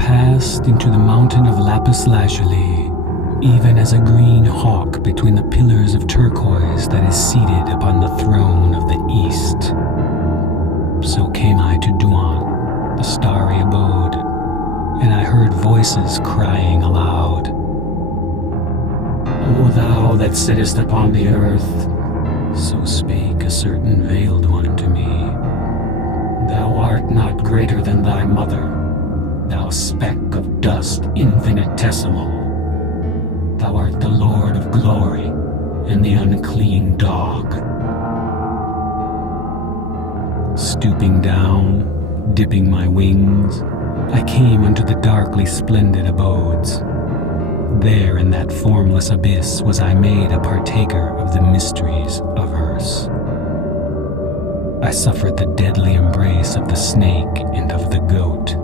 passed into the mountain of lapis lazuli, even as a green hawk between the pillars of turquoise that is seated upon the throne of the east. So came I to Duan, the starry abode, and I heard voices crying aloud. O thou that sittest upon the earth, so spake a certain veiled one to me, thou art not greater than thy mother, thou speck of dust infinitesimal. Thou art the Lord of glory and the unclean dog. Stooping down, dipping my wings, I came unto the darkly splendid abodes. There in that formless abyss was I made a partaker of the mysteries of Earth. I suffered the deadly embrace of the snake and of the goat.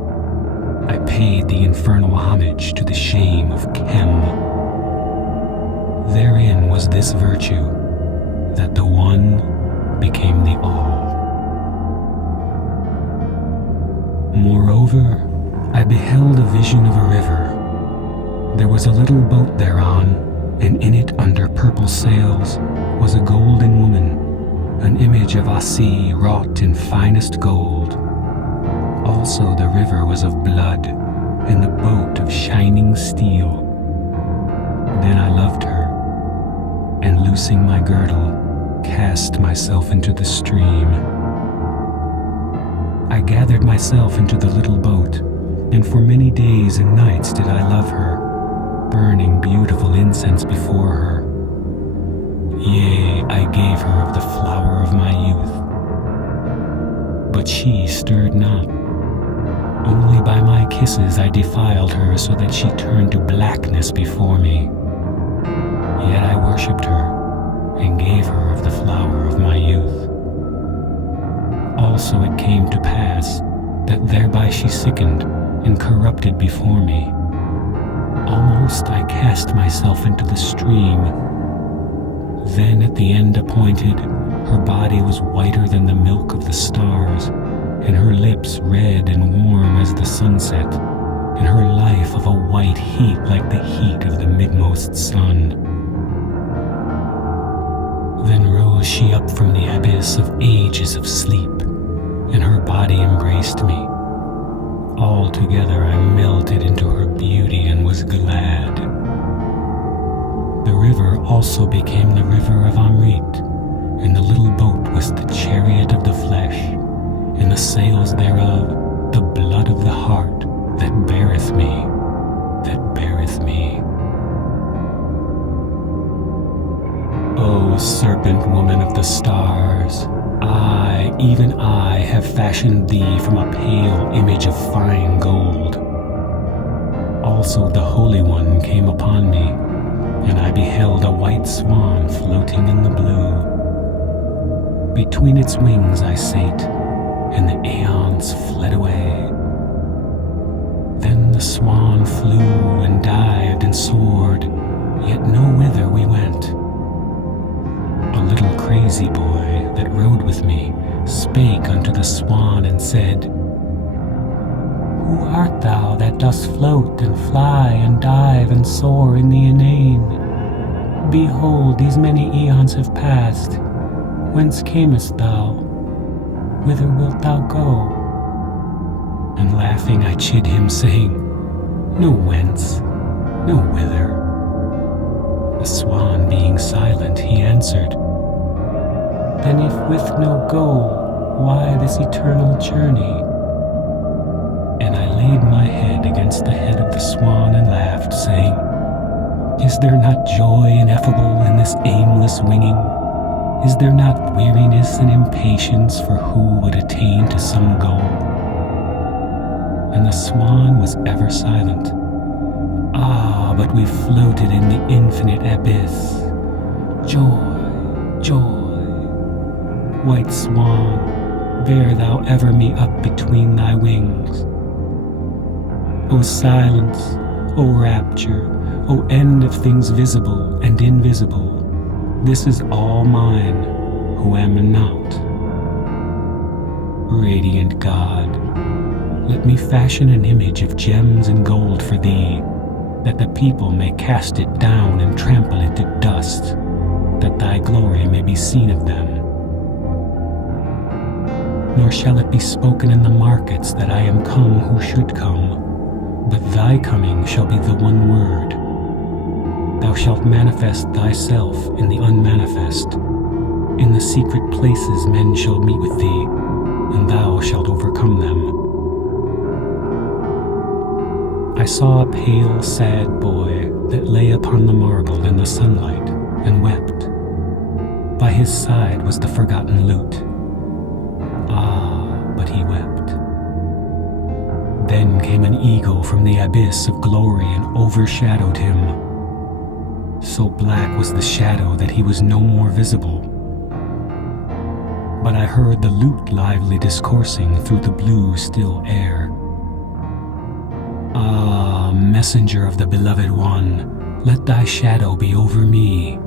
I paid the infernal homage to the shame of Chem. Therein was this virtue, that the one became the all. Moreover, I beheld a vision of a river. There was a little boat thereon, and in it under purple sails was a golden woman, an image of Asi wrought in finest gold. Also the river was of blood, and the boat of shining steel. Then I loved her, and loosing my girdle, cast myself into the stream. I gathered myself into the little boat, and for many days and nights did I love her, burning beautiful incense before her. Yea, I gave her of the flower of my youth. But she stirred not. Only by my kisses I defiled her so that she turned to blackness before me. Yet I worshipped her, and gave her of the flower of my youth. Also it came to pass that thereby she sickened and corrupted before me. Almost I cast myself into the stream. Then at the end appointed, her body was whiter than the milk of the stars, and her lips red and warm as the sunset, and her life of a white heat like the heat of the midmost sun. Then rose she up from the abyss of ages of sleep, and her body embraced me. Altogether I melted into her beauty and was glad. The river also became the river of Amrit, and the little boat was the chariot of the flesh, and the sails thereof the blood of the heart that beareth me, that beareth me. O serpent woman of the stars, I, even I, have fashioned thee from a pale image of fine gold. Also the Holy One came upon me, and I beheld a white swan floating in the blue. Between its wings I sate, and the aeons fled away. Then the swan flew and dived and soared, yet no whither we went. A little crazy boy that rode with me spake unto the swan and said, Who art thou that dost float and fly and dive and soar in the inane? Behold, these many eons have passed. Whence camest thou? Whither wilt thou go? And laughing I chid him, saying, No whence, no whither. The swan being silent, he answered, Then if with no goal, why this eternal journey? And I laid my head against the head of the swan and laughed, saying, Is there not joy ineffable in this aimless winging? Is there not weariness and impatience for who would attain to some goal? And the swan was ever silent. Ah, but we floated in the infinite abyss. Joy, joy. White swan, bear thou ever me up between thy wings. O silence, O rapture, O end of things visible and invisible, this is all mine, who am not. Radiant God, let me fashion an image of gems and gold for thee, that the people may cast it down and trample it to dust, that thy glory may be seen of them. Nor shall it be spoken in the markets that I am come who should come, but thy coming shall be the one word. Thou shalt manifest thyself in the unmanifest. In the secret places men shall meet with thee, and thou shalt overcome them. I saw a pale, sad boy that lay upon the marble in the sunlight and wept. By his side was the forgotten lute. Ah, but he wept. Then came an eagle from the abyss of glory and overshadowed him. So black was the shadow that he was no more visible. But I heard the lute lively discoursing through the blue, still air. Ah, messenger of the beloved one, let thy shadow be over me.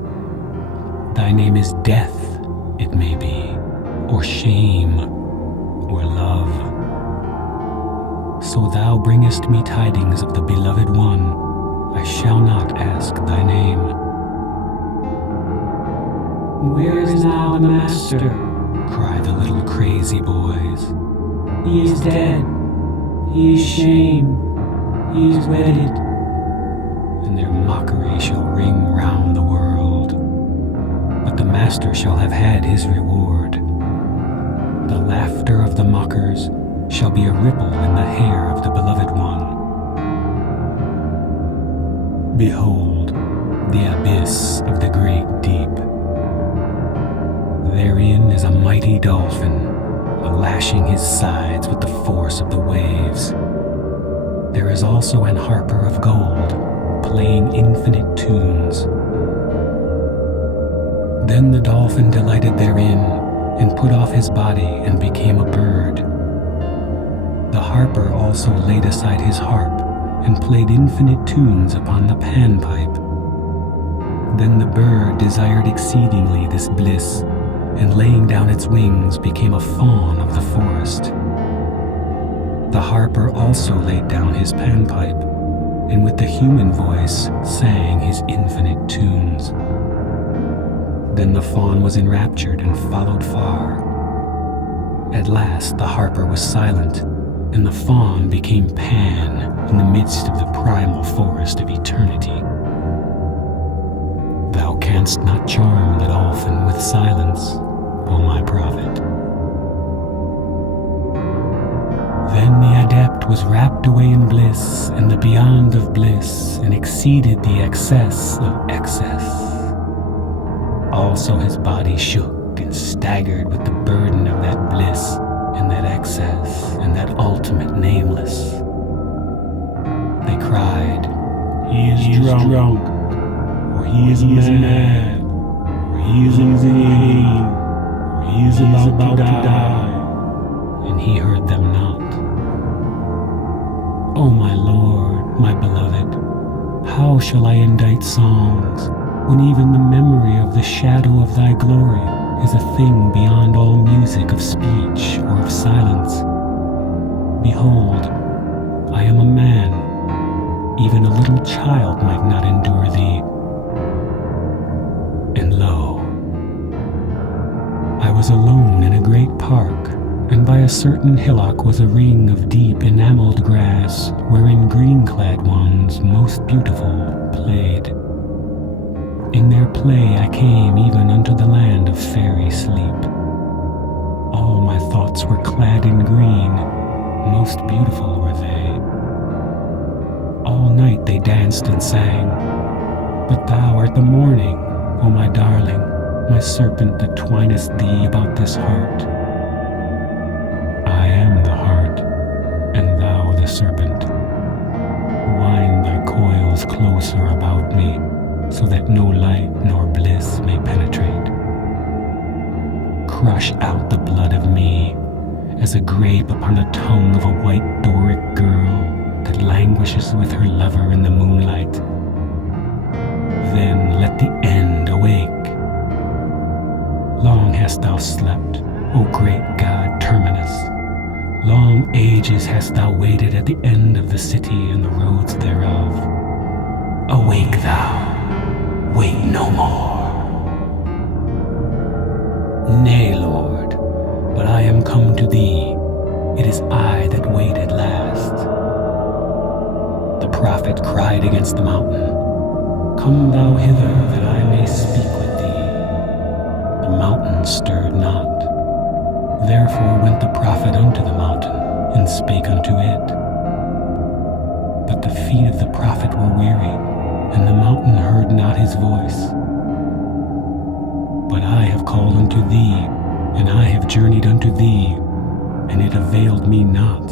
Thy name is death, it may be, or shame, or love. So thou bringest me tidings of the beloved one, I shall not ask thy name. Where is now the master? Cry the little crazy boys. He is dead. He is shamed. He is wedded. And their mockery shall ring round the world. But the master shall have had his reward. The laughter of the mockers shall be a ripple in the hair of the beloved one. Behold, the abyss of the great deep. Therein is a mighty dolphin, lashing his sides with the force of the waves. There is also an harper of gold, playing infinite tunes. Then the dolphin delighted therein, and put off his body and became a bird. The harper also laid aside his harp, and played infinite tunes upon the panpipe. Then the bird desired exceedingly this bliss, and laying down its wings became a fawn of the forest. The harper also laid down his panpipe, and with the human voice sang his infinite tunes. Then the fawn was enraptured and followed far. At last the harper was silent, and the fawn became Pan in the midst of the primal forest of eternity. Thou canst not charm the dolphin with silence, O my prophet. Then the adept was wrapped away in bliss, and the beyond of bliss, and exceeded the excess of excess. Also his body shook and staggered with the burden of that bliss, and that excess, and that ultimate nameless. They cried, He is drunk, or he is mad, or he is insane, or he is about to die. And he heard them not. O my Lord, my beloved, how shall I indite songs, when even the memory of the shadow of thy glory is a thing beyond all music of speech or of silence? Behold, I am a man. Even a little child might not endure thee. And lo, I was alone in a great park, and by a certain hillock was a ring of deep enameled grass, wherein green-clad ones, most beautiful, played. In their play I came even unto the land of fairy sleep. All my thoughts were clad in green, most beautiful were they. All night they danced and sang, but thou art the morning, O my darling, my serpent that twinest thee about this heart. I am the heart, and thou the serpent. Wind thy coils closer about me, so that no light nor bliss may penetrate. Crush out the blood of me, as a grape upon the tongue of a white Doric girl that languishes with her lover in the moonlight. Then let the end awake. Long hast thou slept, O great god Terminus. Long ages hast thou waited at the end of the city and the roads thereof. Awake thou, wait no more. Nay, Lord, but I am come to thee. It is I that waited last. The prophet cried against the mountain, Come thou hither, that I may speak with thee. The mountain stirred not. Therefore went the prophet unto the mountain, and spake unto it. But the feet of the prophet were weary, and the mountain heard not his voice. But I have called unto thee, and I have journeyed unto thee, and it availed me not.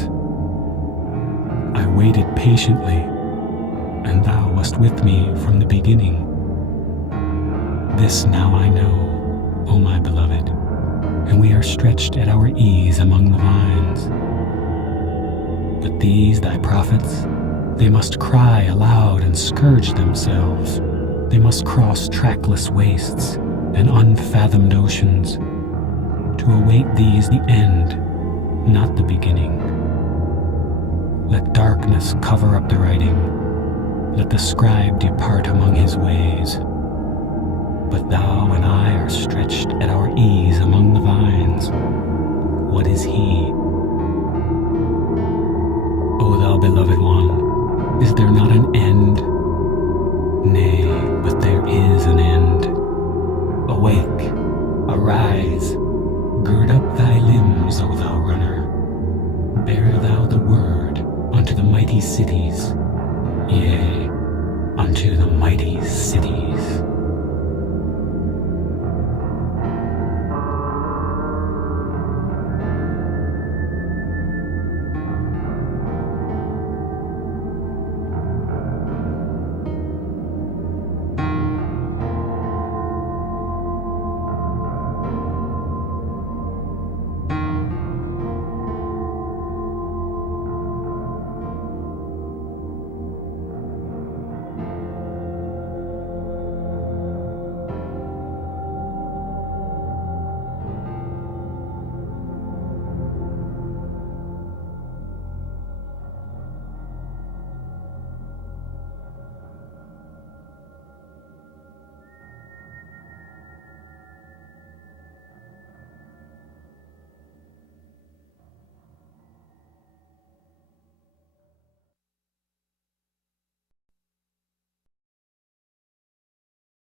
I waited patiently, and thou wast with me from the beginning. This now I know, O my beloved, and we are stretched at our ease among the vines. But these thy prophets, they must cry aloud and scourge themselves. They must cross trackless wastes and unfathomed oceans, to await these the end, not the beginning. Let darkness cover up the writing. Let the scribe depart among his ways. But thou and I are stretched at our ease among the vines. What is he? O thou beloved one, is there not an end? Nay, but there is an end. Awake, arise, gird up thy limbs, O thou runner. Bear thou the word unto the mighty cities, yea, unto the mighty cities.